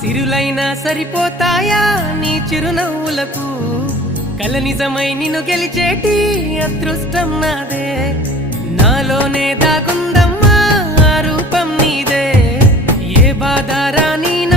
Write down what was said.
సిరులైనా సరిపోతాయా నీ చిరునవ్వులకు కల నిజమై నిన్ను గెలిచేటి అదృష్టం నాదే నాలోనే దాగుందమ్మా ఆ రూపం నీదే ఏ బాధ రాని